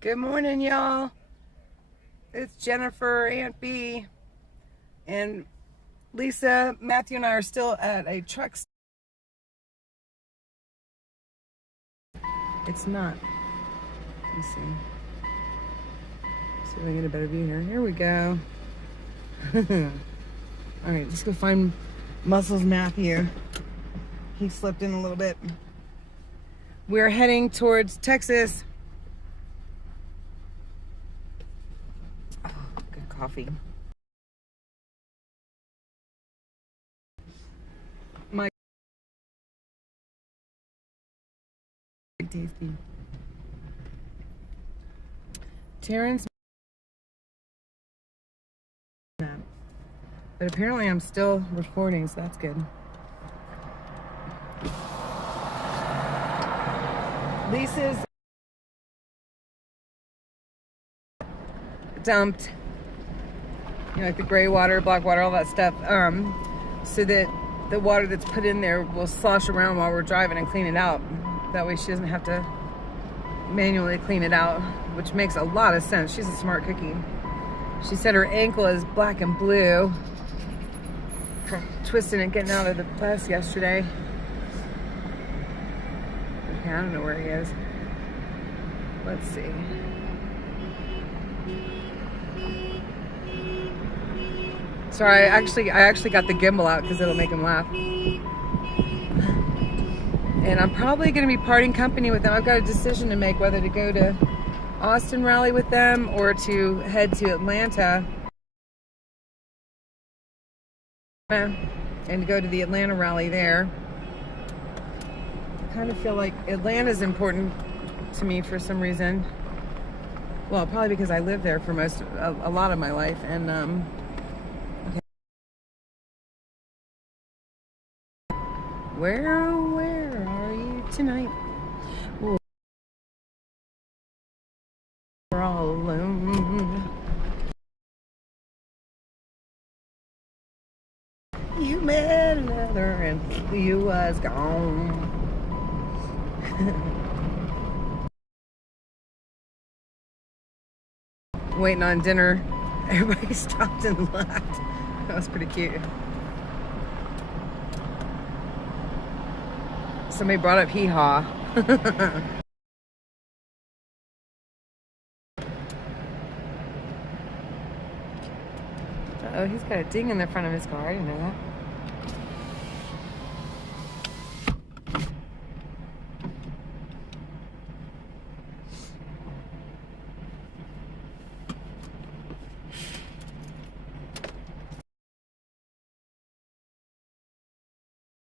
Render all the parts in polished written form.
Good morning, y'all. It's Jennifer, Aunt B, and Lisa. Matthew and I are still at a truck stop. It's not. Let me see. See if I can get a better view here. Here we go. All right, let's go find Muscles Matthew. He slipped in a little bit. We're heading towards Texas. Oh, good coffee. My tasty. Terrence. But apparently I'm still recording, so that's good. Lisa's dumped, like the gray water, black water, all that stuff, so that the water that's put in there will slosh around while we're driving and clean it out. That way she doesn't have to manually clean it out, which makes a lot of sense. She's a smart cookie. She said her ankle is black and blue from twisting and getting out of the bus yesterday. Okay, I don't know where he is. Let's see. Sorry, I actually got the gimbal out because it'll make him laugh. And I'm probably going to be parting company with them. I've got a decision to make whether to go to Austin rally with them or to head to Atlanta and go to the Atlanta rally there. I kind of feel like Atlanta's important to me for some reason. Well, probably because I lived there for a lot of my life. And okay. Where are you tonight? We're all alone. You met another and you was gone. Waiting on dinner. Everybody stopped and left. That was pretty cute. Somebody brought up hee-haw. Oh, he's got a ding in the front of his car. I didn't know that.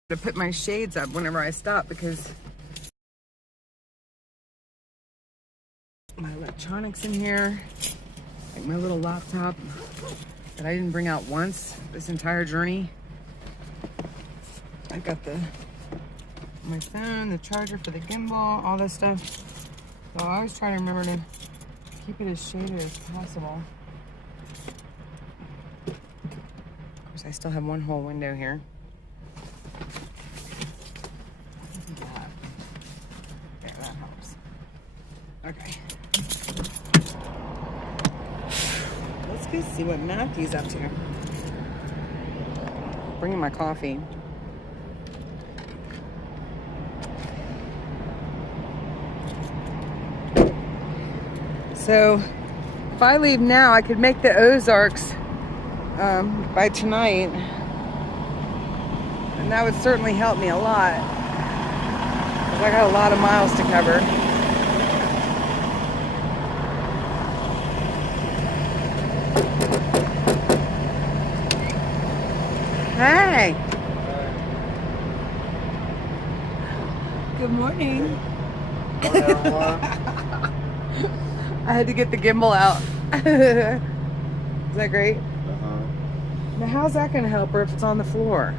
To put my shades up whenever I stop because my electronics in here, like my little laptop that I didn't bring out once this entire journey. I got my phone, the charger for the gimbal, all this stuff. So I always try to remember to keep it as shaded as possible. Of course, I still have one whole window here. Yeah, that helps. Okay. Let's go see what Matthew's up to. Bringing my coffee. So, if I leave now, I could make the Ozarks by tonight. And that would certainly help me a lot. Because I got a lot of miles to cover. Hey! Good morning. I had to get the gimbal out. Is that great? Uh-huh. Now how's that going to help her if it's on the floor?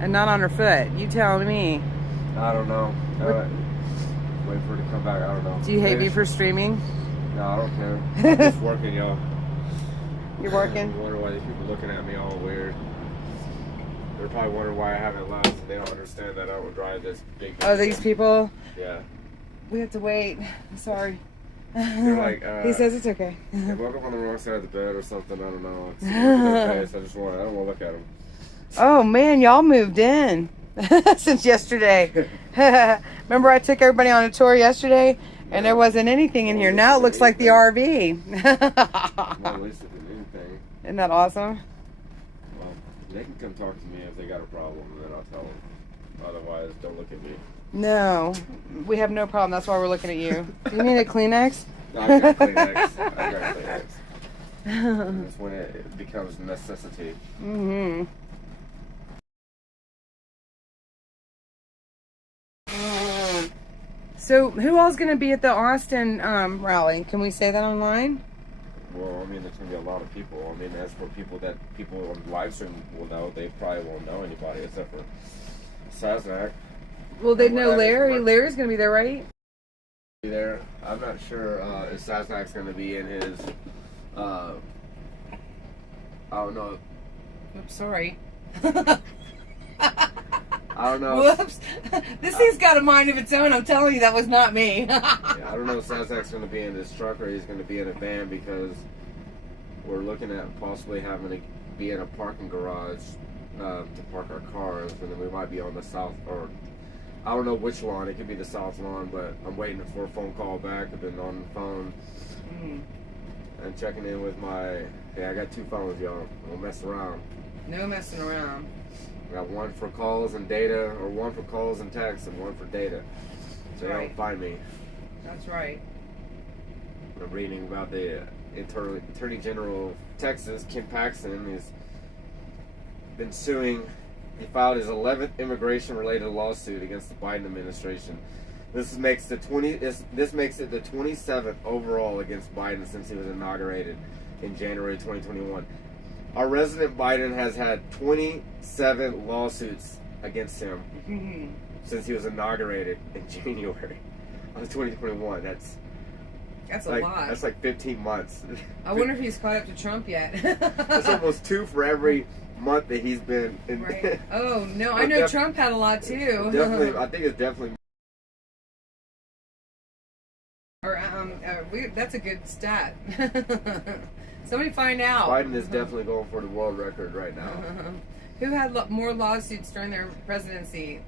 And not on her foot? You tell me. I don't know. Wait for her to come back. I don't know. Do you hate me for streaming? No, I don't care. I'm just working, y'all. You're working? I wonder why these people looking at me all weird. They're probably wondering why I haven't left, and they don't understand that I would drive this big. Oh, these people? Yeah. We have to wait. I'm sorry. They're like, he says it's okay. They woke up on the wrong side of the bed or something. I don't know. I don't want to look at them. Oh man, y'all moved in since yesterday. Remember I took everybody on a tour yesterday and there wasn't anything in here. Now it looks like the RV. Well, at least it didn't anything. Isn't that awesome? Well, they can come talk to me if they got a problem, and then I'll tell them. Otherwise, don't look at me. No, we have no problem. That's why we're looking at you. Do you need a Kleenex? No, I got Kleenex. I got Kleenex. That's when it becomes a necessity. Mm-hmm. So, who all's going to be at the Austin rally? Can we say that online? Well, I mean, there's going to be a lot of people. I mean, as for people on live stream will know, they probably won't know anybody except for Saznak. Well, they know Larry. Larry's going to be there, right? There. I'm not sure if Saznak's going to be in his, I don't know. Oops, sorry. I don't know. Whoops. This thing's got a mind of its own. I'm telling you, that was not me. Yeah, I don't know if Saznak's going to be in his truck or he's going to be in a van, because we're looking at possibly having to be in a parking garage to park our cars, and then we might be on the south, or I don't know which lawn. It could be the south lawn, but I'm waiting for a phone call back. I've been on the phone and checking in with my. Yeah, I got 2 phones, y'all. Don't mess around. No messing around. I got one for calls and data, or one for calls and texts, and one for data. So they don't find me. That's right. I'm reading about the Attorney General of Texas, Kim Paxton, has been suing. He filed his 11th immigration-related lawsuit against the Biden administration. This makes it the 27th overall against Biden since he was inaugurated in January 2021. Our resident Biden has had 27 lawsuits against him since he was inaugurated in January of 2021. That's a lot. That's like 15 months. I wonder if he's caught up to Trump yet. That's almost 2 for every month that he's been in. Right. Oh no, I know Trump had a lot too. Definitely, I think it's definitely. Or that's a good stat. Somebody find out. Biden is definitely going for the world record right now. Who had more lawsuits during their presidency,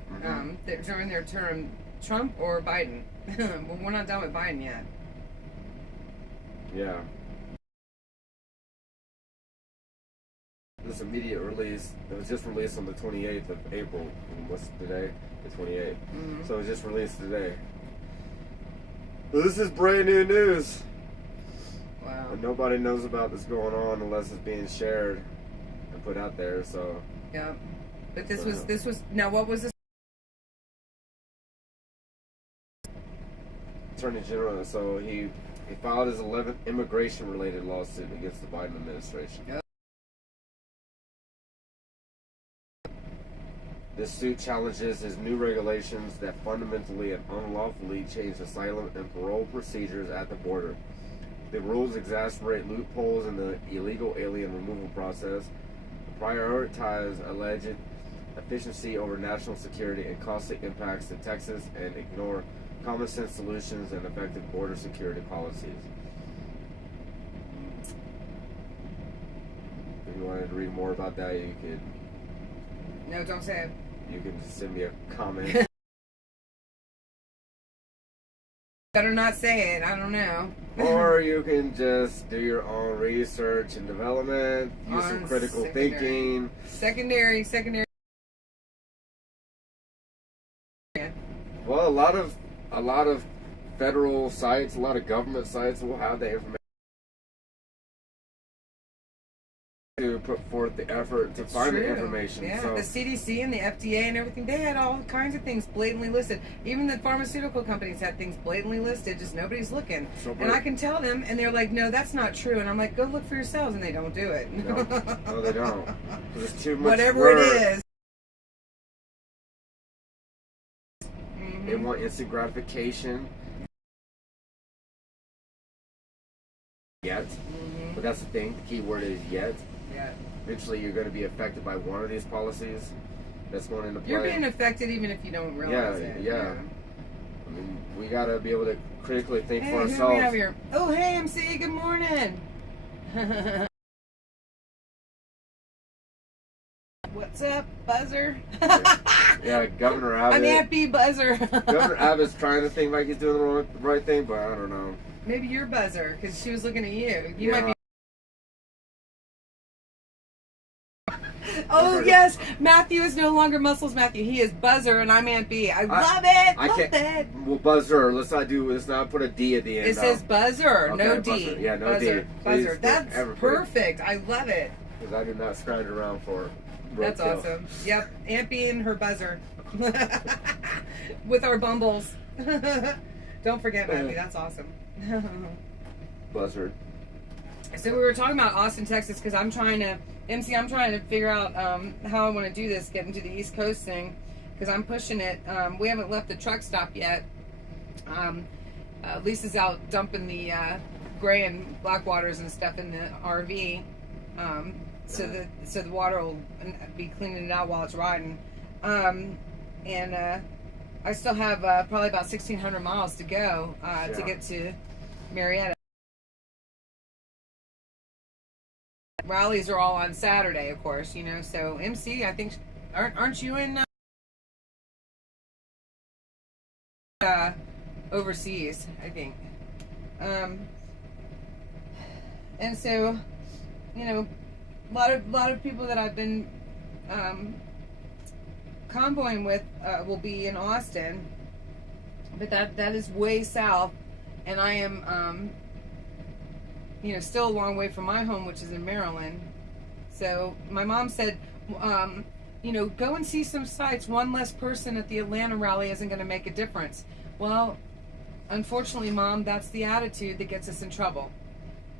during their term, Trump or Biden? Well, we're not done with Biden yet. Yeah. This immediate release, it was just released on the 28th of April. What's today? The 28th. So it was just released today. So this is brand new news. Wow. And nobody knows about this going on unless it's being shared and put out there. So. Yeah. But this was now what was this? Attorney General. So he filed his 11th immigration-related lawsuit against the Biden administration. Yep. This suit challenges his new regulations that fundamentally and unlawfully change asylum and parole procedures at the border. The rules exacerbate loopholes in the illegal alien removal process, prioritize alleged efficiency over national security and costly impacts to Texas, and ignore common sense solutions and effective border security policies. If you wanted to read more about that, you could. No, don't say it. You can just send me a comment. Better not say it. I don't know. Or you can just do your own research and development. Use some critical thinking. Secondary. Well, a lot of federal sites, a lot of government sites will have the information to put forth the effort to find the information. Yeah, so, the CDC and the FDA and everything, they had all kinds of things blatantly listed. Even the pharmaceutical companies had things blatantly listed, just nobody's looking. And I can tell them, and they're like, no, that's not true. And I'm like, go look for yourselves, and they don't do it. No, they don't. There's too much Whatever word. it is. They want instant gratification. Yet. But that's the thing, the key word is yet. Yeah. Eventually you're going to be affected by one of these policies that's going into play. You're being affected even if you don't realize it. Yeah. I mean, we gotta be able to critically think Hey, for who ourselves. do we have here? Oh, hey, MC. Good morning. What's up, Buzzer? Yeah, Governor Abbott. I'm happy, Buzzer. Governor Abbott's trying to think like he's doing the right thing, but I don't know. Maybe you're Buzzer because she was looking at you. You Yeah. might be. Oh yes, Matthew is no longer Muscles Matthew. He is Buzzer, and I'm Aunt B. I love it. I love can't. it. Well, Buzzer. Let's not put a D at the end. It says Buzzer, Okay, no Buzzer. D. Yeah, no Buzzer. D. Buzzer. Please, That's everybody. perfect. I love it. Because I did not scrounge around for. That's roadkill. awesome. Yep, Aunt B and her Buzzer with our bumbles. Don't forget, Matthew. That's awesome. Buzzard. So we were talking about Austin, Texas, because I'm trying to figure out how I want to do this, get into the East Coast thing, because I'm pushing it. We haven't left the truck stop yet. Lisa's out dumping the gray and black waters and stuff in the RV, so the water will be cleaning it out while it's riding. And I still have probably about 1,600 miles to go to get to Marietta. Rallies are all on Saturday, of course, you know. So MC, I think, aren't you in overseas? I think. And so, you know, a lot of people that I've been convoying with will be in Austin, but that is way south, and I am. You know, still a long way from my home, which is in Maryland. So my mom said, you know, go and see some sights. One less person at the Atlanta rally isn't going to make a difference. Well, unfortunately, Mom, that's the attitude that gets us in trouble.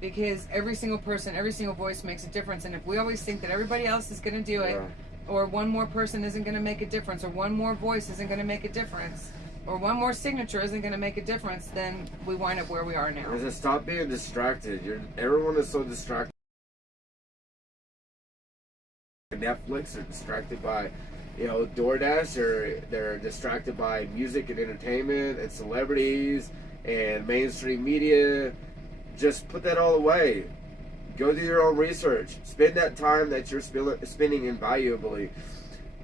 Because every single person, every single voice makes a difference. And if we always think that everybody else is going to do it, or one more person isn't going to make a difference, or one more voice isn't going to make a difference, or one more signature isn't going to make a difference, then we wind up where we are now. Just stop being distracted. Everyone is so distracted. Netflix, are distracted by, you know, DoorDash, or they're distracted by music and entertainment and celebrities and mainstream media. Just put that all away. Go do your own research. Spend that time that you're spending invaluably.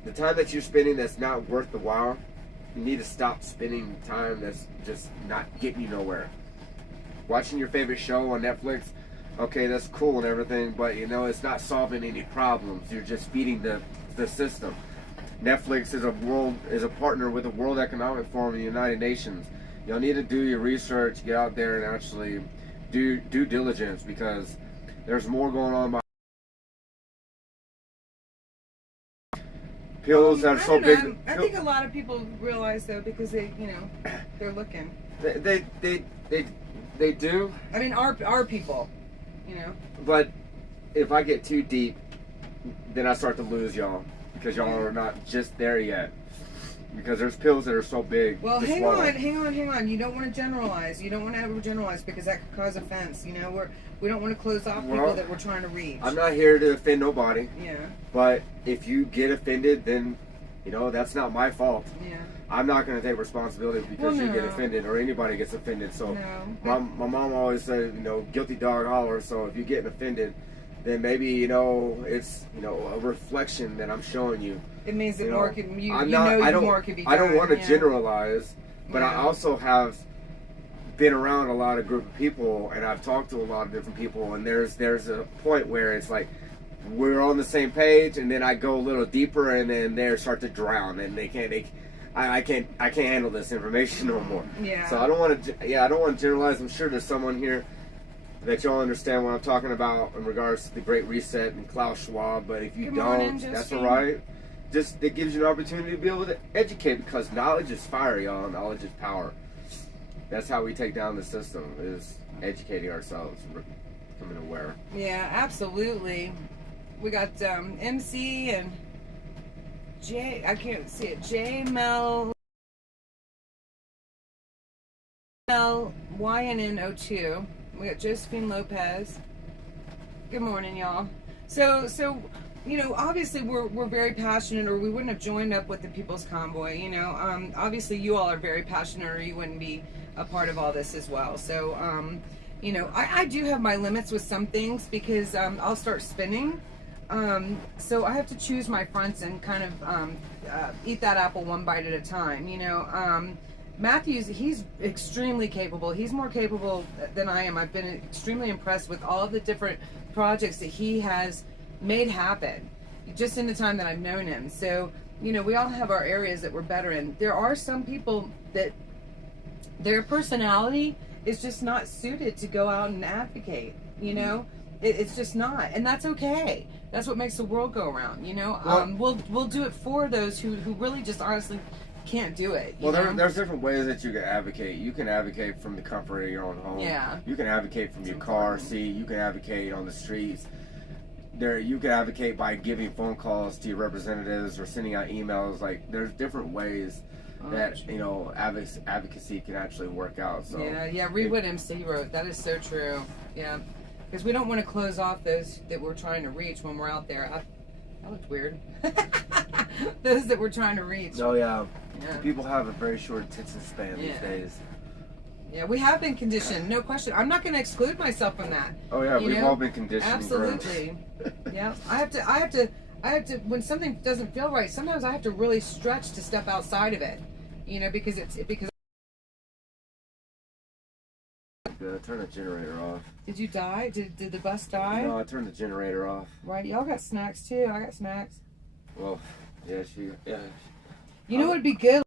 The time that you're spending that's not worth the while. You need to stop spending time that's just not getting you nowhere. Watching your favorite show on Netflix, okay, that's cool and everything, but you know, it's not solving any problems. You're just feeding the system. Netflix is a partner with the World Economic Forum and the United Nations. You'll need to do your research, get out there and actually do due diligence, because there's more going on behind pills that are so big. I think a lot of people realize though, because they, you know, they're looking. They do. I mean, our people, you know. But if I get too deep, then I start to lose y'all, because y'all are not just there yet. Because there's pills that are so big. Well, hang on. You don't want to generalize. You don't want to overgeneralize, because that could cause offense. You know, we don't want to close off people that we're trying to reach. I'm not here to offend nobody. Yeah. But if you get offended, then, you know, that's not my fault. Yeah. I'm not going to take responsibility because you get offended, or anybody gets offended. So my mom always said, you know, guilty dog holler. So if you're getting offended, then maybe, you know, it's, you know, a reflection that I'm showing you. It means that more could more could be done. I don't want to generalize, but I also have been around a lot of group of people, and I've talked to a lot of different people, and there's a point where it's like we're on the same page, and then I go a little deeper, and then they start to drown, and I can't handle this information no more. Yeah. So I don't want to generalize. I'm sure there's someone here that y'all understand what I'm talking about in regards to the Great Reset and Klaus Schwab, but if you that's all right. Just, it gives you an opportunity to be able to educate, because knowledge is fire, y'all. Knowledge is power. That's how we take down the system, is educating ourselves, becoming aware. Yeah, absolutely. We got MC and J. I can't see it. J Mel YNN02. We got Josephine Lopez. Good morning, y'all. So you know, obviously we're very passionate, or we wouldn't have joined up with the People's Convoy. You know, obviously you all are very passionate, or you wouldn't be a part of all this as well. So, you know, I do have my limits with some things because I'll start spinning. So I have to choose my fronts and kind of eat that apple one bite at a time. You know, Matthew's, he's extremely capable. He's more capable than I am. I've been extremely impressed with all of the different projects that he has made happen just in the time that I've known him. So, you know, we all have our areas that we're better in. There are some people that their personality is just not suited to go out and advocate, you know? It's just not, and that's okay. That's what makes the world go around, you know? Well, we'll do it for those who really just honestly can't do it. Well, there's different ways that you can advocate. You can advocate from the comfort of your own home. Yeah. You can advocate from your car seat. You can advocate on the streets. You can advocate by giving phone calls to your representatives or sending out emails. Like, there's different ways that, you know, advocacy can actually work out. So yeah. Read what MC wrote. That is so true. Yeah, because we don't want to close off those that we're trying to reach when we're out there. That looked weird. Those that we're trying to reach. Oh yeah. People have a very short attention span these days. Yeah, we have been conditioned, no question. I'm not going to exclude myself from that. Oh yeah, we've all been conditioned. Absolutely. Yeah, I have to. When something doesn't feel right, sometimes I have to really stretch to step outside of it. You know, because Turn the generator off. Did you die? Did the bus die? No, I turned the generator off. Right, y'all got snacks too. I got snacks. Well, yeah. You know what would be good?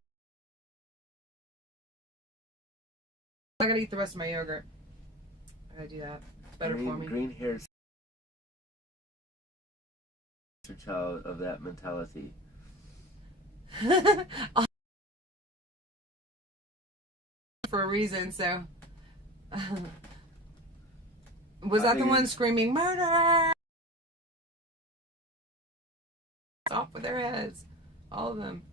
I gotta eat the rest of my yogurt. I gotta do that. It's better for me. Green haired child of that mentality. For a reason, so. Was that the one screaming murder? Off with their heads, all of them.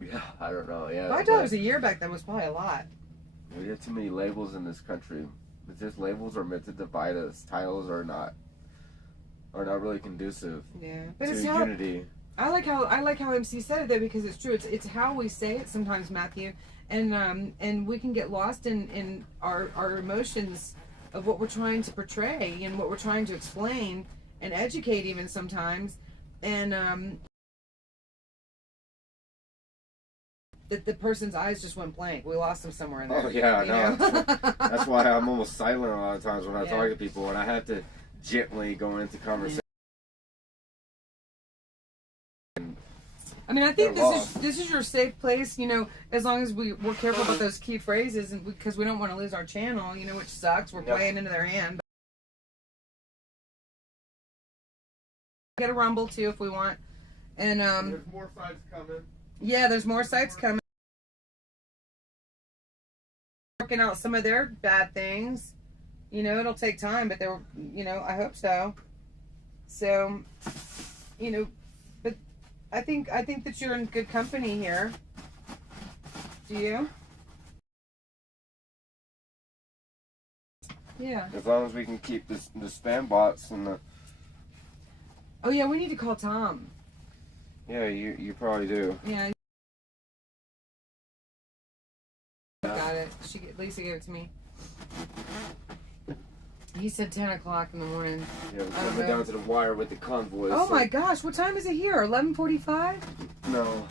Yeah, I don't know. Yeah, I thought it was a year back. That was probably a lot. We have too many labels in this country. It's just labels are meant to divide us. Titles are not really conducive. Yeah, but to it's unity. I like how MC said it though, because it's true. It's how we say it sometimes, Matthew, and we can get lost in our emotions of what we're trying to portray and what we're trying to explain and educate even sometimes, and the person's eyes just went blank. We lost them somewhere in there. Oh yeah, I know. know? That's why I'm almost silent a lot of times when I talk to people, and I have to gently go into conversation. I mean, I think this is your safe place, you know, as long as we're careful about those key phrases, and because we don't want to lose our channel, you know, which sucks. We're playing into their hand. Get a rumble too if we want, and there's more sites coming. Yeah, there's more sites coming. Working out some of their bad things, you know, it'll take time, but they're, you know, I hope so. So, you know. I think that you're in good company here. Do you? Yeah. As long as we can keep the spam bots and the. Oh yeah, we need to call Tom. Yeah, you probably do. Yeah. Got it. Lisa gave it to me. He said 10 o'clock in the morning. Yeah, we're coming down to the wire with the convoys. Oh my gosh, what time is it here? 11:45? No,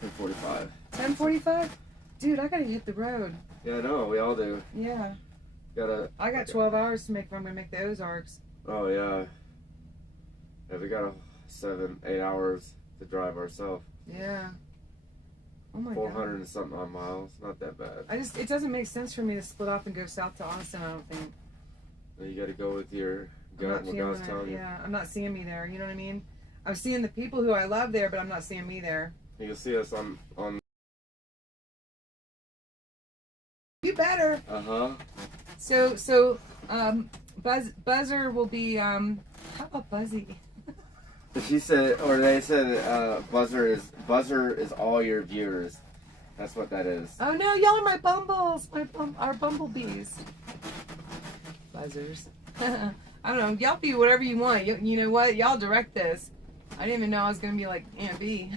10:45. 10:45? Dude, I gotta hit the road. Yeah, I know. We all do. Yeah. I got 12 hours to make if I'm gonna make the Ozarks. Oh yeah. Yeah, we got 7-8 hours to drive ourselves. Yeah. Oh my 400 and something odd miles. Not that bad. It doesn't make sense for me to split off and go south to Austin, I don't think. You got to go with your gut and what God's telling you. Yeah, I'm not seeing me there. You know what I mean? I'm seeing the people who I love there, but I'm not seeing me there. You'll see us on. You better. So Buzzer will be. How about Buzzy? She said, or they said, Buzzer is all your viewers. That's what that is. Oh no, y'all are my bumbles, our bumblebees. Buzzers. I don't know. Y'all be whatever you want. You know what? Y'all direct this. I didn't even know I was gonna be like Aunt B.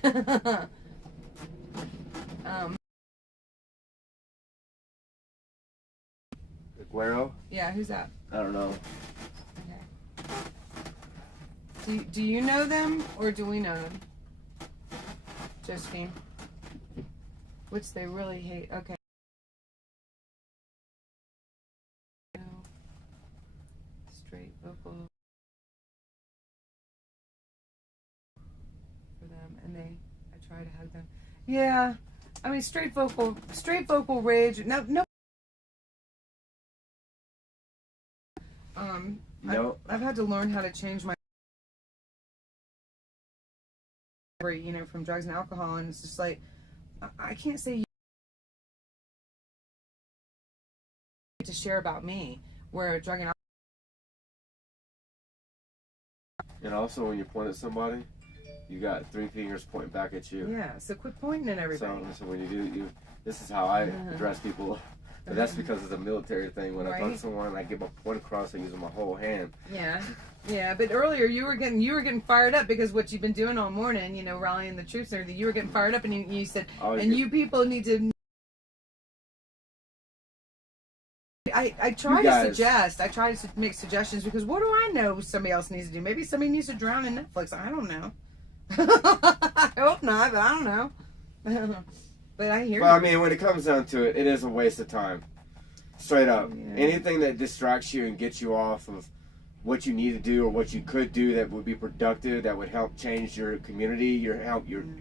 Guero? Yeah, who's that? I don't know. Okay. Do you know them or do we know them? Josephine. Which they really hate. Okay. Straight vocal for them, and I try to hug them. Yeah, I mean straight vocal rage. No. No. I've had to learn how to change my, from drugs and alcohol, and it's just like I can't say to share about me where drug and alcohol. And also, when you point at somebody, you got 3 fingers pointing back at you. Yeah, so quit pointing at everybody. So when you do, this is how I address people. But that's because it's a military thing. When I talk to someone, I get my point across and using my whole hand. Yeah. But earlier you were getting fired up because what you've been doing all morning, rallying the troops and everything. You were getting fired up, and you said, you people need to. I try to suggest. I try to make suggestions because what do I know somebody else needs to do? Maybe somebody needs to drown in Netflix. I don't know. I hope not, but I don't know. But I hear. Well, I mean, when it comes down to it, it is a waste of time. Straight up. Yeah. Anything that distracts you and gets you off of what you need to do or what you could do that would be productive, that would help change your community,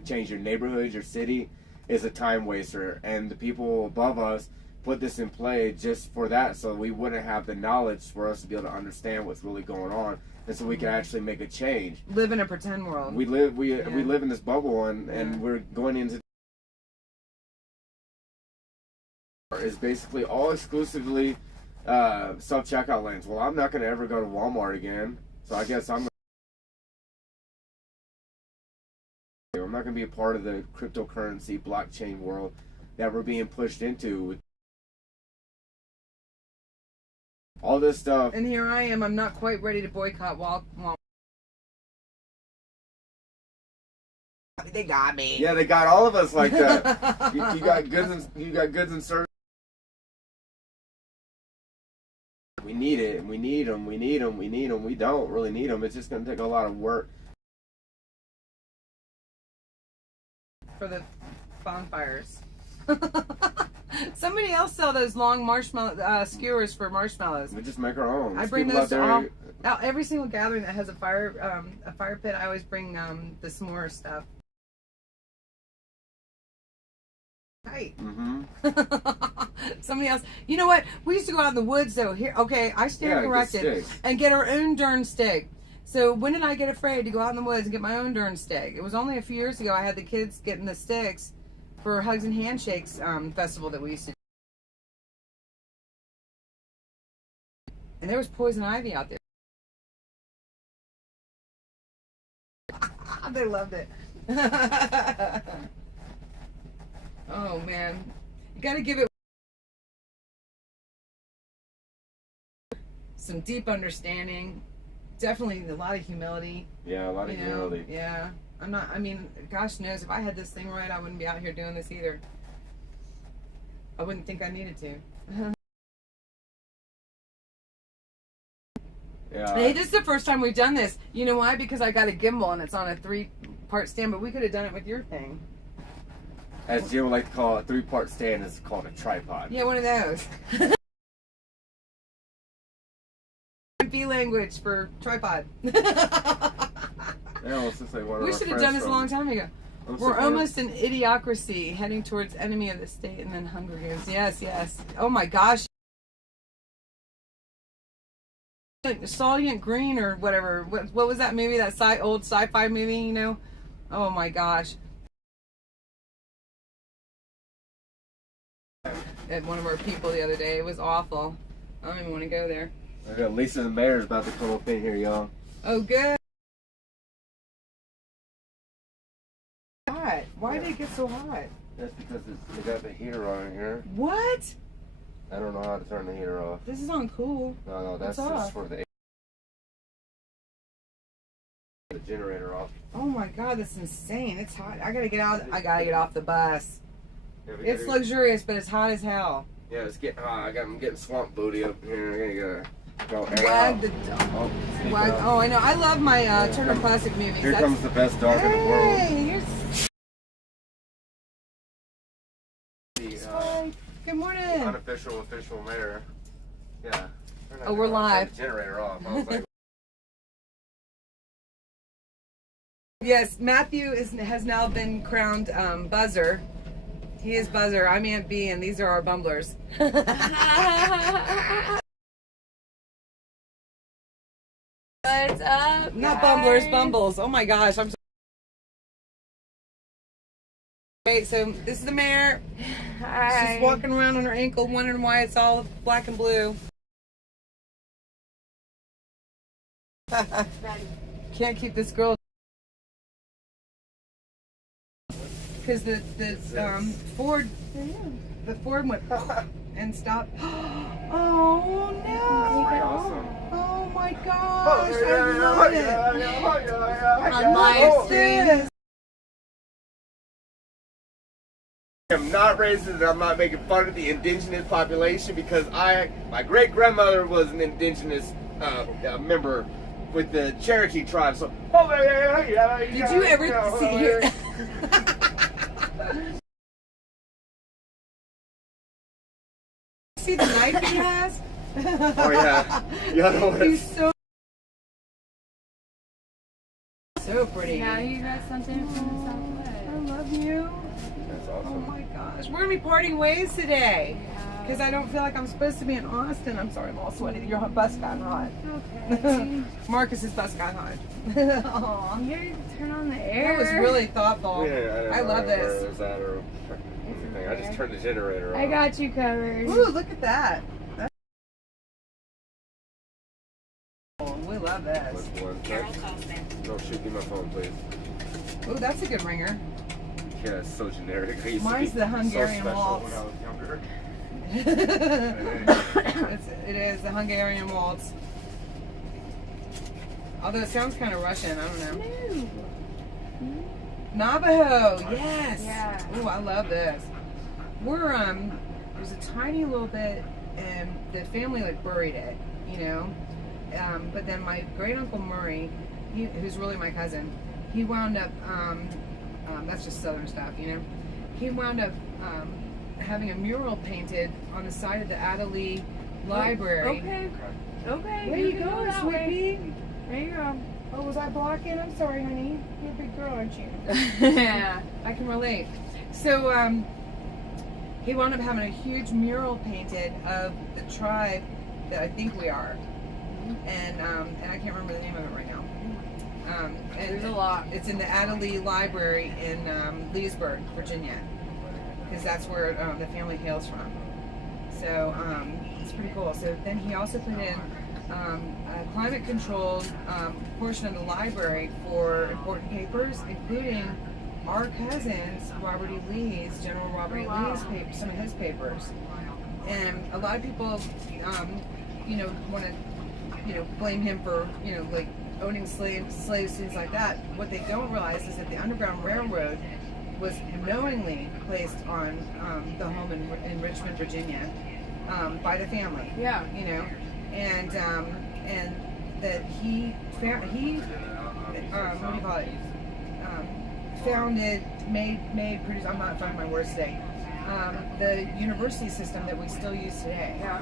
change your neighborhood, your city, is a time waster. And the people above us put this in play just for that, so we wouldn't have the knowledge for us to be able to understand what's really going on, and so we can actually make a change. Live in a pretend world. We live in this bubble, and we're going into. Is basically all exclusively self-checkout lanes. Well, I'm not going to ever go to Walmart again, so I guess I'm not going to be a part of the cryptocurrency blockchain world that we're being pushed into with all this stuff. And here I am. I'm not quite ready to boycott Walmart. They got me. Yeah, they got all of us like that. you got goods and services. We need it, and we need them. We don't really need them. It's just going to take a lot of work. For the bonfires. Somebody else sell those long marshmallow skewers for marshmallows. We just make our own. I bring those to every single gathering that has a fire pit. I always bring the s'more stuff. Right. Somebody else. You know what? We used to go out in the woods though. Here, okay, I stand corrected and get our own darn steak. So when did I get afraid to go out in the woods and get my own darn steak? It was only a few years ago. I had the kids getting the sticks for Hugs and Handshakes festival that we used to do. And there was poison ivy out there. They loved it. Oh man, you gotta give it some deep understanding. Definitely a lot of humility. Yeah, a lot of humility. Yeah, gosh knows if I had this thing right, I wouldn't be out here doing this either. I wouldn't think I needed to. Yeah. Hey, this is the first time we've done this. You know why? Because I got a gimbal and it's on a 3-part stand, but we could have done it with your thing. As Jim would like to call it, a 3-part stand is called a tripod. Yeah, one of those. B language for tripod. Yeah, we should have done this a long time ago. We're almost an idiocracy heading towards enemy of the state and then Hunger Games. Yes. Oh my gosh. Solient Green or whatever. What was that movie? That old sci-fi movie, Oh my gosh. At one of our people the other day. It was awful. I don't even want to go there. I got Lisa the mayor's about to come up in here, y'all. Oh, good. Hot. Why did it get so hot? That's because they got the heater on here. What? I don't know how to turn the heater off. This is on cool. No, that's just for the Oh my God, that's insane. It's hot. I gotta get out. I gotta get off the bus. Yeah, It's luxurious, but it's hot as hell. Yeah, it's getting hot. I'm getting swamp booty up here. I gotta go air Wag out. the Oh, wag. Oh, I know. I love my Turner Classic movies. Here comes the best dog in the world. Hey, The good morning. unofficial, official mayor. Yeah. Oh, we're live. The generator off. I was like, Yes, Matthew has now been crowned Buzzer. He is Buzzer. I'm Aunt B, and these are our bumblers. What's up? Not guys? bumblers, bumbles. Oh my gosh, I'm so. Wait, so this is the mayor. Hi. She's walking around on her ankle, wondering why it's all black and blue. Can't keep this girl. Because the Ford went and stopped. Oh no! awesome. Oh my gosh! I love it. On live stream. I'm not racist and I'm not making fun of the indigenous population because my great grandmother was an indigenous member with the Cherokee tribe. So, Did you ever see here? See the knife he has? Oh yeah, yeah. He's so pretty. Now you got something from the Southwest. I love you. That's Oh awesome. my gosh, we're gonna be parting ways today because I don't feel like I'm supposed to be in Austin. I'm sorry, I'm all sweaty. Your bus got hot. Okay. Marcus's bus got hot. Aw. You gotta turn on the air. That was really thoughtful. Yeah, I love where this. it was at or anything. I just turned the generator on. I got you covered. Ooh, look at that. We love this. What's one text? Don't shoot me my phone, please. Ooh, that's a good ringer. Yeah, it's so generic. I used to Mine's be the Hungarian so special waltz. when I was younger. It is the Hungarian waltz. Although it sounds kind of Russian, I don't know. Navajo, yes. Yeah. Ooh, I love this. We're it was a tiny little bit, and the family like buried it, you know. But then my great uncle Murray, who's really my cousin, he wound up. That's just southern stuff, you know. He wound up having a mural painted on the side of the Adderley Library. Okay. Okay. There you can go, that way. sweetie. There you go. Oh, was I blocking? I'm sorry, honey. You're a big girl, aren't you? Yeah. I can relate. So, he wound up having a huge mural painted of the tribe that I think we are, and I can't remember the name of it right now. And There's a lot. It's in the Adderley Library in Leesburg, Virginia, because that's where the family hails from. So it's pretty cool. So then he also put in a climate-controlled portion of the library for important papers, including our cousin's Robert E. Lee's, General Robert E. Lee's paper, some of his papers. And a lot of people, want to, blame him for, like owning slaves, things like that. What they don't realize is that the Underground Railroad was knowingly placed on the home in Richmond, Virginia, by the family. Yeah. And that he what do you call it? Founded, made, produced. I'm not finding my words today. The university system that we still use today. Yeah.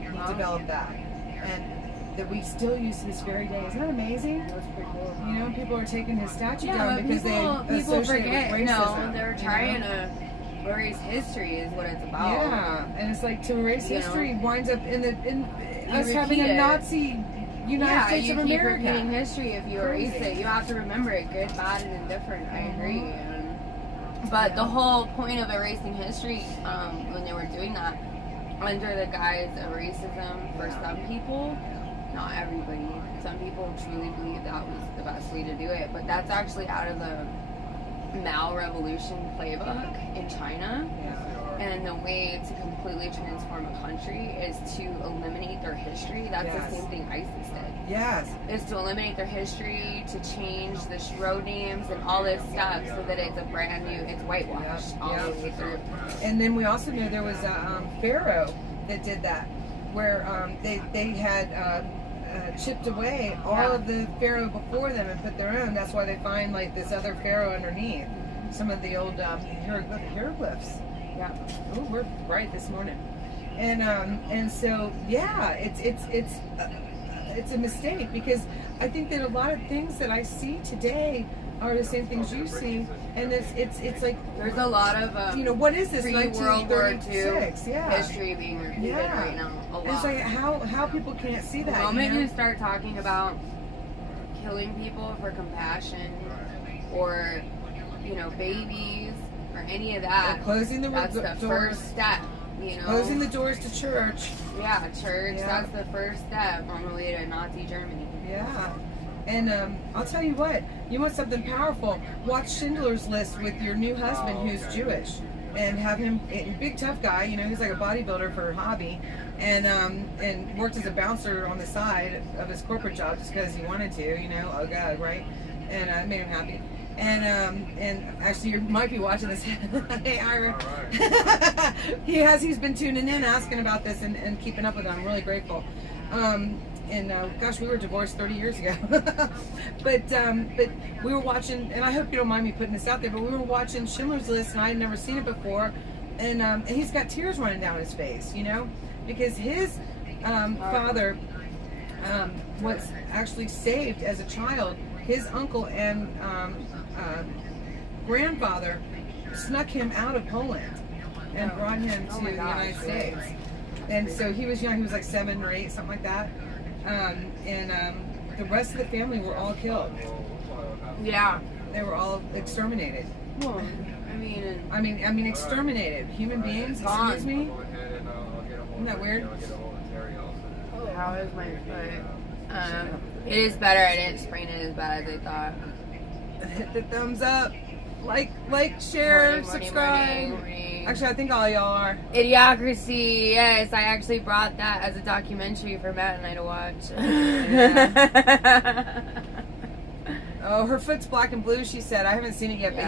He developed that, and that we still use to this very day. Isn't that amazing? That's pretty cool. People are taking his statue Yeah, down but because people they associate forget. it with No, racism. they're trying to erase history is what it's about. Yeah, and it's like to erase history winds up in us having repeat a it. Nazi United States you of keep America. repeating history if you erase Crazy. it. You have to remember it, good, bad, and indifferent. I agree. But the whole point of erasing history, when they were doing that, under the guise of racism for some people, not everybody. Some people truly believe that was the best way to do it. But that's actually out of the Mao Revolution playbook in China. And the way to completely transform a country is to eliminate their history. That's Yes. the same thing ISIS did. Yes. Is to eliminate their history, to change the road names and all this stuff so that it's a brand new, it's whitewashed all the way through. And then we also knew there was a pharaoh that did that, where they had chipped away all of the pharaoh before them and put their own. That's why they find like this other pharaoh underneath some of the old hieroglyphs. Yeah. Oh, we're bright this morning, and so yeah, it's a mistake, because I think that a lot of things that I see today are the same things you see, and it's like There's a lot of you know, what is this, pre-World War II 1936? Yeah. history being repeated right now. A lot. And it's like how people can't see that. The moment you know? you start talking about killing people for compassion, or babies, or any of that, Or closing the that's the doors. first step. Closing the doors to church. Yeah, church. Yeah. That's the first step on the way to Nazi Germany. Yeah. And I'll tell you what, you want something powerful, watch Schindler's List with your new husband who's Jewish, and have him, big tough guy, he's like a bodybuilder for a hobby, and worked as a bouncer on the side of his corporate job just because he wanted to, oh God, right? And it made him happy. And actually, you might be watching this. Hey, Ira. He's been tuning in, asking about this, and keeping up with it. I'm really grateful. Gosh, we were divorced 30 years ago. but we were watching, and I hope you don't mind me putting this out there, but we were watching Schindler's List, and I had never seen it before, and he's got tears running down his face, because his father was actually saved as a child. His uncle and grandfather snuck him out of Poland and brought him to the United States. And so he was young, he was like 7 or 8, something like that. The rest of the family were all killed. Yeah. They were all exterminated. Well, I mean exterminated. Human beings, excuse me? Isn't that weird? How is my foot? It is better. I didn't sprain it as bad as I thought. Hit the thumbs up. Like, share, subscribe. Morning. Actually, I think all y'all are. Idiocracy. Yes, I actually brought that as a documentary for Matt and I to watch. Yeah. Oh, her foot's black and blue, she said. I haven't seen it yet. But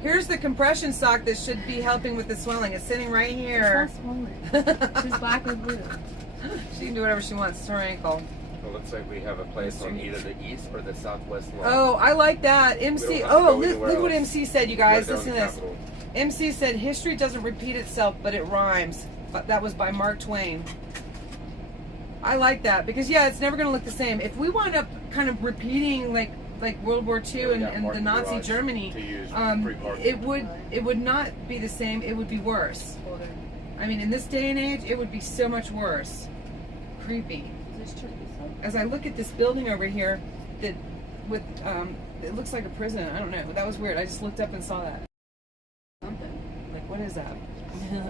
here's the compression sock that should be helping with the swelling. It's sitting right here. It's not swollen. She's black and blue. She can do whatever she wants. It's her ankle. It looks like we have a place on either the east or the southwest line. Oh, I like that. MC. Oh, look what MC said, you guys. Listen to this. MC said, history doesn't repeat itself, but it rhymes. But that was by Mark Twain. I like that, because it's never going to look the same. If we wind up kind of repeating like World War II and the Nazi Germany, it would not be the same. It would be worse. I mean, in this day and age, it would be so much worse. Creepy. As I look at this building over here, it looks like a prison. I don't know. That was weird. I just looked up and saw that. Like, what is that? You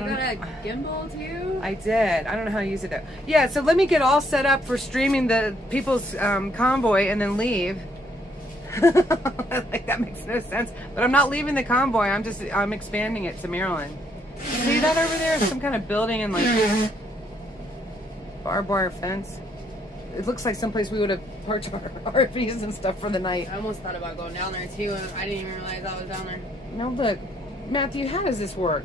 got a gimbal too? I did. I don't know how to use it though. Yeah, so let me get all set up for streaming the people's convoy and then leave. Like, that makes no sense. But I'm not leaving the convoy. I'm expanding it to Maryland. See that over there? Some kind of building and like barbed wire fence. It looks like someplace we would have parked our RVs and stuff for the night. I almost thought about going down there too. I didn't even realize I was down there. No, look, Matthew, how does this work?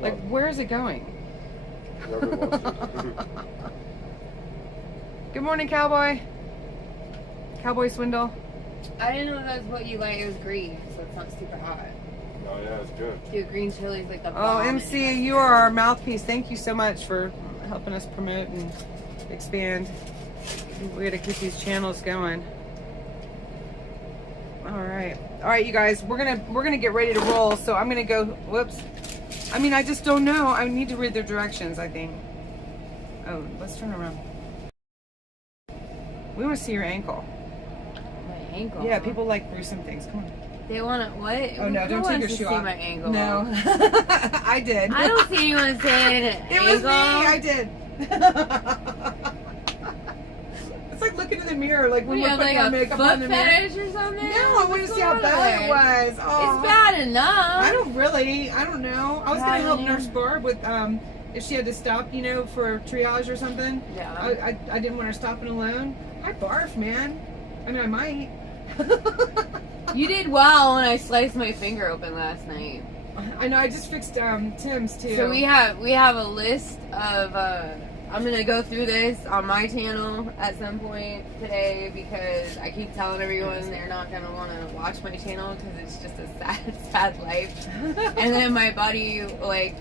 Like, where is it going? Good morning, cowboy. Cowboy Swindle. I didn't know that's what you like. It was green, so it's not super hot. Oh yeah, it's good. Dude, green chili's like the Oh, bomb. MC, you are our mouthpiece. Thank you so much for helping us promote and expand. We gotta keep these channels going. All right, you guys. We're gonna get ready to roll. So I'm gonna go. Whoops. I mean, I just don't know. I need to read their directions, I think. Oh, let's turn around. We want to see your ankle. My ankle? Yeah, people like gruesome things. Come on. They want to, what? Oh, no, don't take your shoe off. See my ankle? No. I did. I don't see anyone saying It was me. I did. It's like looking in the mirror, like when We we're have putting like our a makeup foot on the mirror. fetish or something? No, I wanted to What's see how going on bad it there? was. Oh. It's bad enough. I don't know. I was going to help Nurse Barb with, if she had to stop, for triage or something. Yeah. I didn't want her stopping alone. I barfed, man. I mean, I might. You did well when I sliced my finger open last night. I know. I just fixed Tim's too. So we have a list of. I'm gonna go through this on my channel at some point today because I keep telling everyone they're not gonna want to watch my channel because it's just a sad life. And then my buddy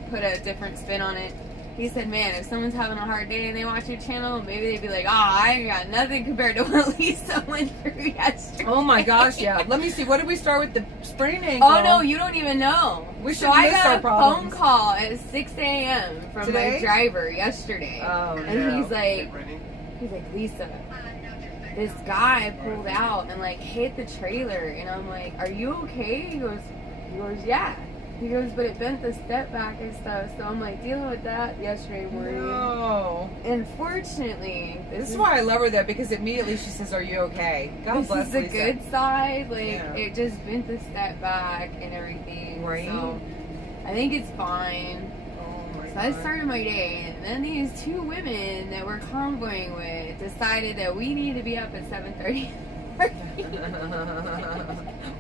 put a different spin on it. He said, "Man, if someone's having a hard day and they watch your channel, maybe they'd be like, oh, I ain't got nothing compared to what Lisa went through yesterday." Oh my gosh, yeah. Let me see. What did we start with? The sprained ankle. Oh no, you don't even know. We I list got our a problems. phone call at 6 a.m. from Today? my driver yesterday. Oh, and no. he's like, Lisa, this guy pulled out and hit the trailer, and I'm like, are you okay? He goes, yeah. He goes, but it bent the step back and stuff, so I'm dealing with that yesterday morning. No. Unfortunately, This is why I love her though, because immediately she says, "Are you okay?" God this bless is the Lisa. good side. Yeah. It just bent the step back and everything. Right. So I think it's fine. Oh my So I God. started my day, and then these two women that we're convoying with decided that we need to be up at 7:30.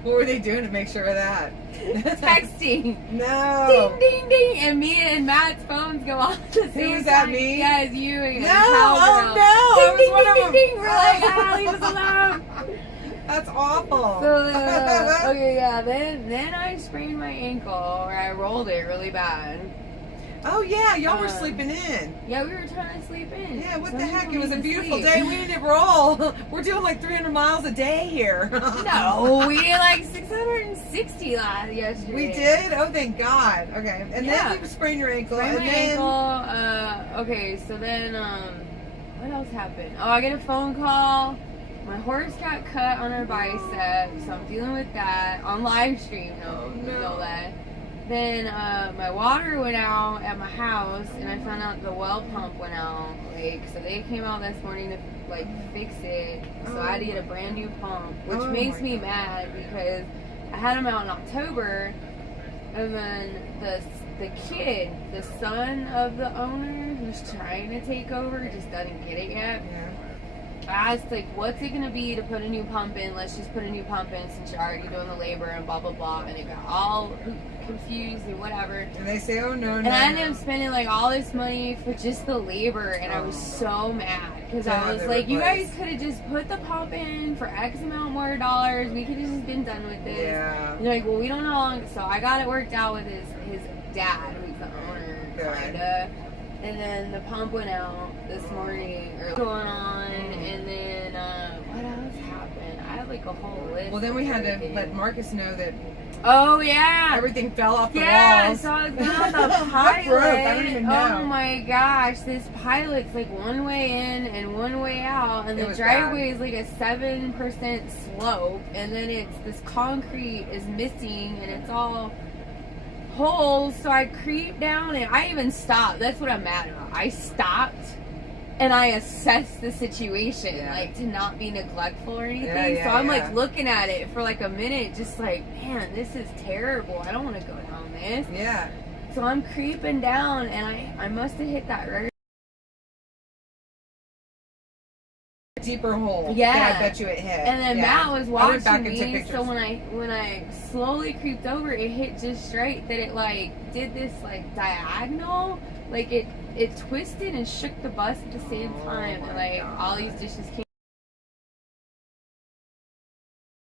What were they doing to make sure of that? Texting. No. Ding, ding, ding. And me and Matt's phones go off the same was that, time. me? Yeah, it's you and No. Cowgirl. Oh no. I Ding, was ding, one ding, of ding, them. ding. We're like, leave us alone. That's awful. So, okay, yeah. Then I sprained my ankle, or I rolled it really bad. Oh yeah, y'all were sleeping in. Yeah, we were trying to sleep in. Yeah, what Some the heck? people It was need a to beautiful sleep. day. We didn't roll. We're doing 300 miles a day here. No, we did 660 yesterday. We did? Oh, thank God. Okay. And Yeah. then you sprained your ankle. Sprained and my then... ankle. Okay, so then, what else happened? Oh, I get a phone call. My horse got cut on her bicep, so I'm dealing with that on live stream. No, you know that. Then my water went out at my house, and I found out the well pump went out. So they came out this morning to fix it. So I had to get a brand new pump, which makes me mad because I had them out in October, and then the kid, the son of the owner who's trying to take over, just doesn't get it yet. Yeah. I asked, what's it going to be to put a new pump in? Let's just put a new pump in since you're already doing the labor and blah, blah, blah. And it got all confused and whatever. And they say, oh, no, And I ended up spending, all this money for just the labor. And I was so mad. Because I was like, you guys could have just put the pump in for X amount more dollars. We could have just been done with this. Yeah. And they're like, well, we don't know how long. So I got it worked out with his dad, who's the owner, kind of. And then the pump went out this morning, or going on, and then what else happened? I had a whole list. Well, then we had to let Marcus know that oh yeah, everything fell off the yeah. walls. So I was going on the What pilot. broke? I don't even know. Oh my gosh, this pilot's one way in and one way out, and It the was driveway is a 7% slope, and then it's this concrete is missing, and it's all holes. So I creeped down, and I even stopped. That's what I'm mad about. I stopped and I assessed the situation, to not be neglectful or anything. So I'm looking at it for a minute, just man, this is terrible. I don't want to go down this. Yeah. So I'm creeping down, and I must have hit that right. Deeper hole. Yeah. That I bet you it hit. And then Matt was I went back watching and took me, pictures. so when I slowly creeped over, it hit just straight. That it did this diagonal, it twisted and shook the bus at the same time, and all these dishes came.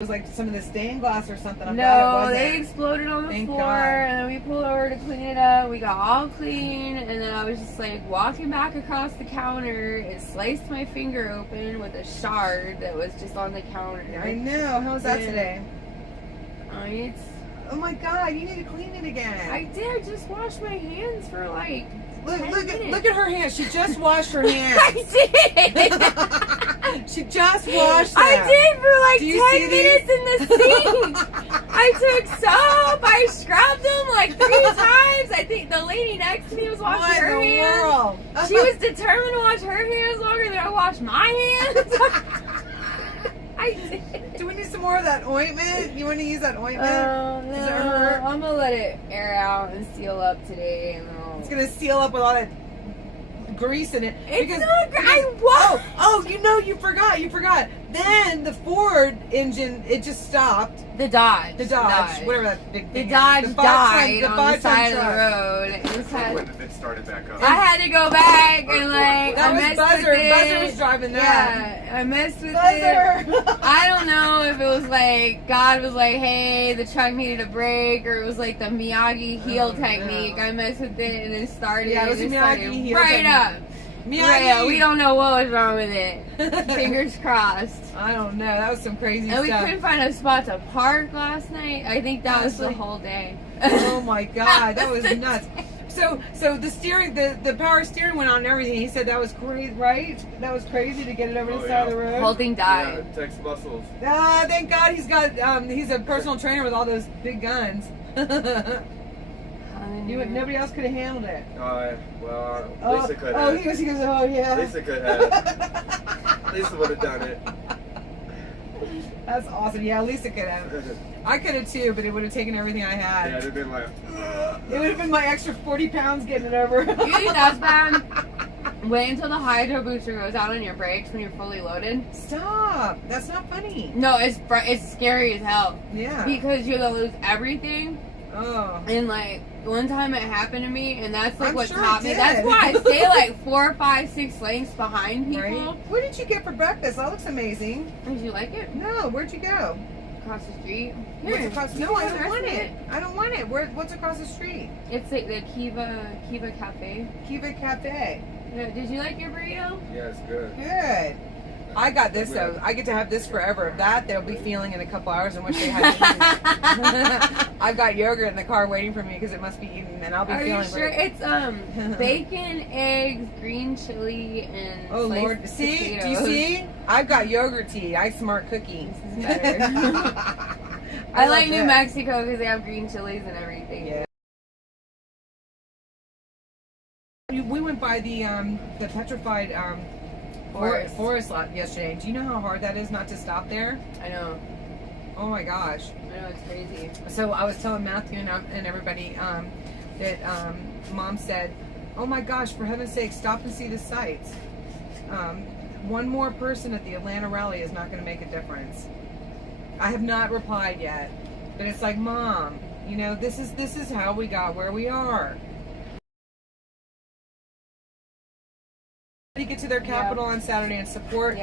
It was some of the stained glass or something. I'm glad No, it wasn't. they exploded on the Thank floor, God. and then we pulled over to clean it up. We got all clean, and then I was just walking back across the counter. It sliced my finger open with a shard that was just on the counter. I know. How was that today? It's. Oh my God! You need to clean it again. I did. I just washed my hands for Look 10 minutes. at her hands. She just washed her hands. I did. She just washed them. I did for Do you see 10 minutes in the sink. I took soap. I scrubbed them 3 times. I think the lady next to me was washing What her in the hands. world? She was determined to wash her hands longer than I washed my hands. I did. Do we need some more of that ointment? You want to use that ointment? Oh, Does it hurt? I'm gonna let it air out and seal up today. And It's gonna seal up with all that grease in it. It's not grease. Oh, you forgot. Then the Ford engine, it just stopped. The Dodge. Whatever that big The thing Dodge is. died on the five-ton side of the truck. road. When it started back up. I had to go back and That I was messed Buzzer. with it. Buzzer was driving that. Yeah, I messed with it. Buzzer. I don't know if it was like God was like, hey, the truck needed a break, or it was like the Miyagi heel technique. no. I messed with it and it started. Yeah, it was a and Miyagi started heel right technique. up. Yeah, we don't know what was wrong with it. Fingers crossed. I don't know. That was some crazy And we stuff. couldn't find a spot to park last night. I think that was the Honestly. whole day. Oh my God, that was the nuts. So the steering, the power steering went on and everything. He said that was crazy, right? That was crazy to get it over the side of the road. The whole thing died. Yeah, Tex muscles. Ah, thank God he's got. He's a personal trainer with all those big guns. Nobody else could have handled it. Well, Lisa could have. Oh, he goes. Oh yeah. Lisa could have. Lisa would have done it. That's awesome. Yeah, Lisa could have. I could have too, but it would have taken everything I had. Yeah, it'd have been like. It would have been my extra 40 pounds getting it over. You think that's bad? Wait until the hydro booster goes out on your brakes when you're fully loaded. Stop. That's not funny. No, it's scary as hell. Yeah. Because you're gonna lose everything. Oh. And like one time it happened to me, and that's like I'm what sure taught it me. did. That's why I stay like 4, 5, 6 lengths behind people. Right. What did you get for breakfast? That looks amazing. Did you like it? No, where'd you go? Across the street. What's Here. across? No, I You don't can want rest it. I don't want it. What's across the street? It's like the Kiva Cafe. Kiva Cafe. No, did you like your burrito? Yeah, it's good. Good. I got this though. I get to have this forever. That they'll be feeling in a couple hours and wish they had eaten. I've got yogurt in the car waiting for me because it must be eaten, and I'll be Are feeling. you sure? great. It's bacon, eggs, green chili, and Oh sliced Lord! See? potatoes. Do you see? I've got yogurt tea. I smart cookie. This is better. I like New Mexico because they have green chilies and everything. Yeah. We went by the petrified forest lot yesterday. Do you know how hard that is not to stop there? I know. Oh my gosh. I know, it's crazy. So I was telling Matthew and everybody that Mom said, "Oh my gosh, for heaven's sake, stop and see the sights." One more person at the Atlanta rally is not going to make a difference. I have not replied yet, but it's like, Mom, you know, this is how we got where we are. You get to their capital on Saturday and support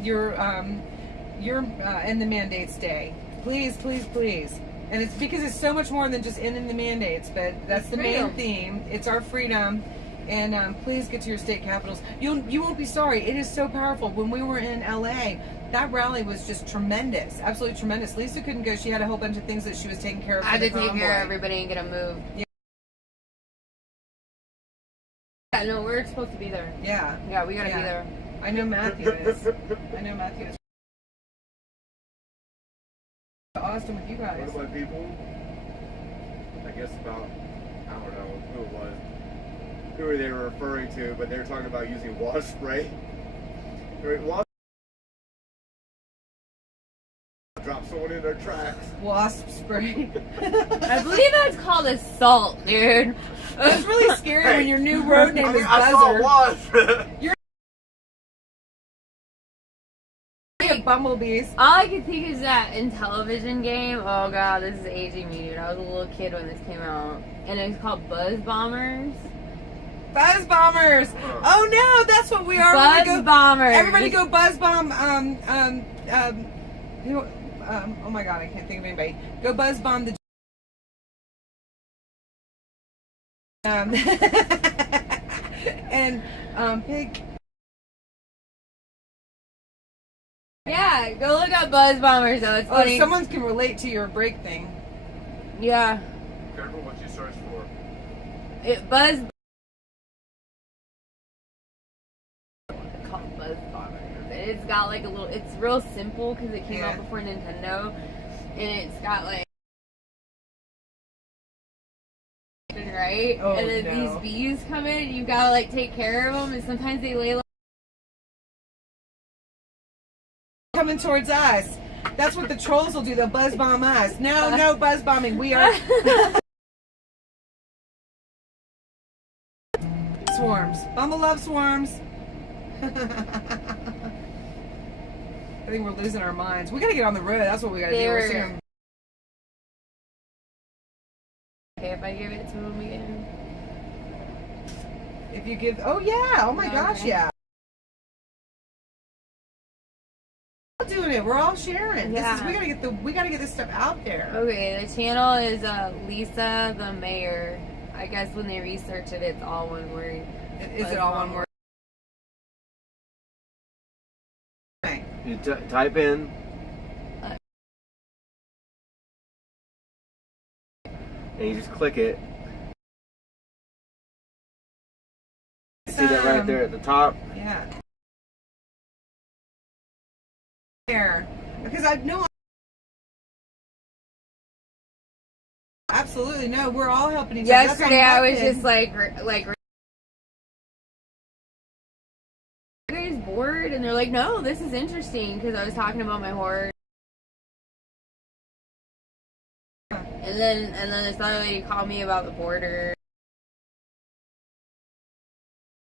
your end the mandates day. Please, please, please. And it's because it's so much more than just ending the mandates, but that's the main theme. It's our freedom. And please get to your state capitals. You won't be sorry. It is so powerful. When we were in LA, that rally was just tremendous, absolutely tremendous. Lisa couldn't go. She had a whole bunch of things that she was taking care of. I had to take care of everybody and get them moved. Yeah, no, we're supposed to be there. Yeah. Yeah, we gotta be there. I know Matthew is. Austin with you guys. One of my people, I guess about, I don't know who it was, who they were referring to, but they were talking about using wasp spray. Drop someone in their tracks. Wasp spray. I believe that's called assault, dude. It's really scary when your new road name is I saw Buzzard. wasp. Bumblebees. All I could think is that in television game, oh god, this is aging me, dude. I was a little kid when this came out. And it was called Buzz Bombers. Buzz bombers. Oh no, that's what we are. Buzz Bombers. Everybody go buzz bomb. Oh my god, I can't think of anybody. Go buzz bomb the. And pig. Yeah, go look up Buzz Bombers though. It's funny. Someone can relate to your break thing. Yeah. Careful what you search for. Buzz. It's called Buzz Bombers. It's got like a little. It's real simple because it came out before Nintendo, and it's got like. right? Oh, and then no. these bees come in, and you gotta like take care of them, and sometimes they lay Coming towards us. That's what the trolls will do. They'll buzz bomb us. No, no buzz bombing. We are swarms. Mama loves swarms. I think we're losing our minds. We gotta get on the road. That's what we gotta do. We're seeing... Okay, if I give it to him again. If you give, oh yeah, oh my gosh, yeah. We're all doing it. We're all sharing. Yeah. This is, we gotta get this stuff out there. Okay, the channel is Lisa the Mayor. I guess when they research it, it's all one word. Is it all one word? Okay. You type in. And you just click it. See that right there at the top? Yeah. There. Because I know. Absolutely no. We're all helping each other. Yesterday I was just like you guys bored? And they're like, no, this is interesting because I was talking about my horse. And then this other lady called me about the border.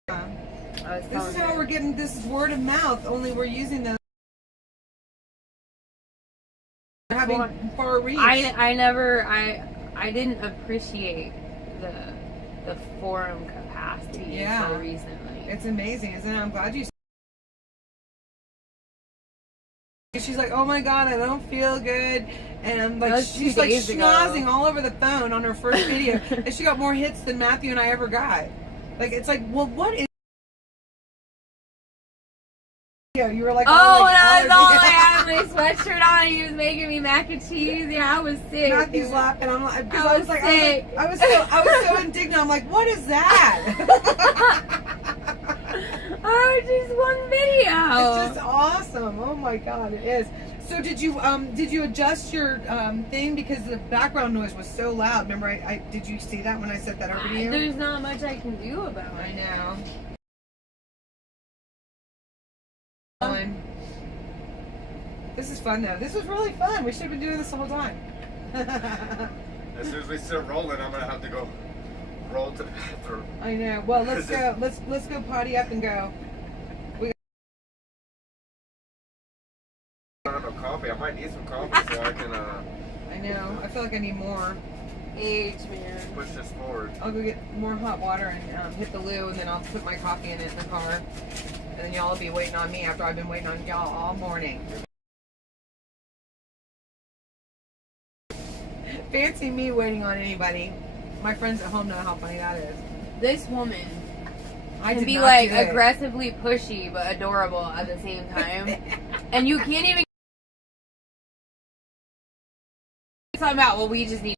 This is how we're getting, this is word of mouth, only we're using the having far reach. I didn't appreciate the forum capacity until recently. It's amazing, isn't it? I'm glad you. She's like, oh my god, I don't feel good, and like she's like schnozzing all over the phone on her first video, and she got more hits than Matthew and I ever got. Like it's like, well, what is? You were like, oh, and I was all I had my sweatshirt on, and he was making me mac and cheese. Yeah, I was sick. Matthew's laughing. I'm like, I was sick. I was so indignant. I'm like, what is that? Oh, just one video. It's just awesome. Oh my god, it is. So did you adjust your thing because the background noise was so loud? Remember, I did you see that when I said that over to you? There's not much I can do about it. I know. This is fun though. This was really fun. We should have been doing this the whole time. As soon as we start rolling, I'm gonna have to go roll to the bathroom. I know. Well, let's go. Let's go potty up and go. I don't have no coffee. I might need some coffee so I can. I know. I feel like I need more. Age, man. Push this forward. I'll go get more hot water and hit the loo, and then I'll put my coffee in it in the car. And then y'all will be waiting on me after I've been waiting on y'all all morning. Fancy me waiting on anybody. My friends at home know how funny that is. This woman I can did be not like today. aggressively pushy but adorable at the same time. And you can't even talking about, well, we just need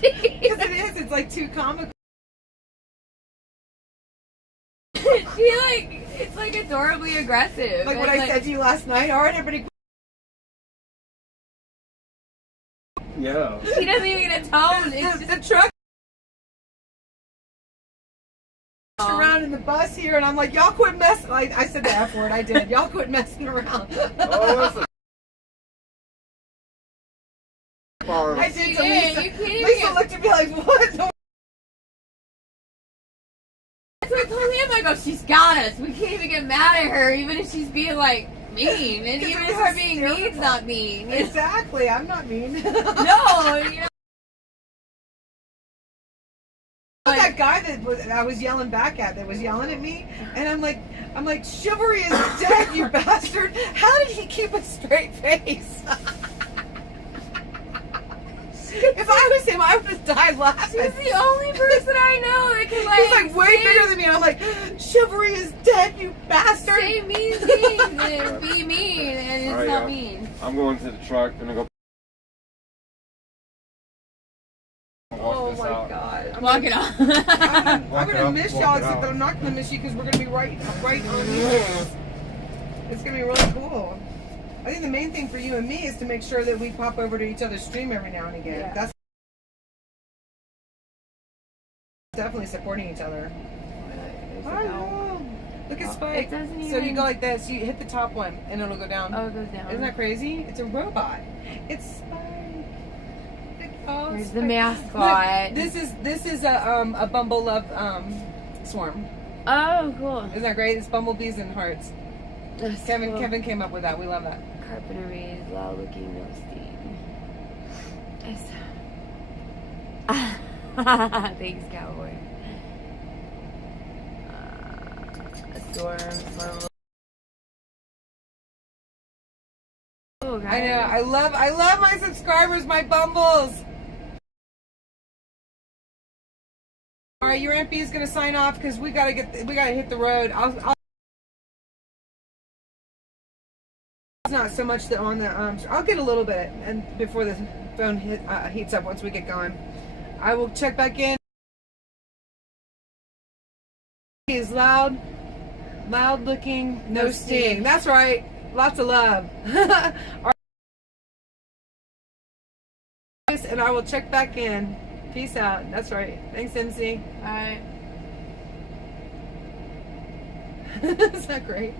Because it is. It's like too comical. it's like adorably aggressive. Like what I said to you last night. All right, everybody. Yeah. She doesn't even get a tone. It's The truck around in the bus here, and I'm like, y'all quit messing. I said the F word. I did. Y'all quit messing around. Oh, I did to Lisa. You can't Lisa looked at me like, what? That's what I told him. I go, she's got us. We can't even get mad at her, even if she's being like mean. And even if her being mean's not mean. Exactly. I'm not mean. No, you know. That guy that I was yelling back at, that was yelling at me, and I'm like, chivalry is dead, you bastard. How did he keep a straight face? If I was him, I would have died laughing. She's the only person I know that can He's like way bigger than me. I'm like, chivalry is dead, you bastard. say mean things and be mean, and it's not mean. I'm going to the truck. Gonna go. Oh my god. Walk it off. I'm gonna miss y'all, except that I'm not gonna miss you because we're gonna be right on you. It's gonna be really cool. I think the main thing for you and me is to make sure that we pop over to each other's stream every now and again. Yeah. That's definitely supporting each other. There's a I bell. know. Look at Oh, Spike. it doesn't So you even- go like this. You hit the top one, and it'll go down. Oh, it goes down. Isn't that crazy? It's a robot. It's Spike. Oh, There's the Spike. mascot. Look, this is a Bumble Love swarm. Oh, cool. Isn't that great? It's bumblebees and hearts. That's Kevin cool. Kevin came up with that. We love that. Carpenter is loud looking, no steam. Thanks, cowboy. Storm. Oh, I know. I love my subscribers, my bumbles. All right, your MP is gonna sign off because we gotta hit the road. It's not so much on the I'll get a little bit and before the phone heats up once we get going. I will check back in. He is loud looking, no sting. That's right. Lots of love. And I will check back in. Peace out. That's right. Thanks, MC. Alright. Is that great?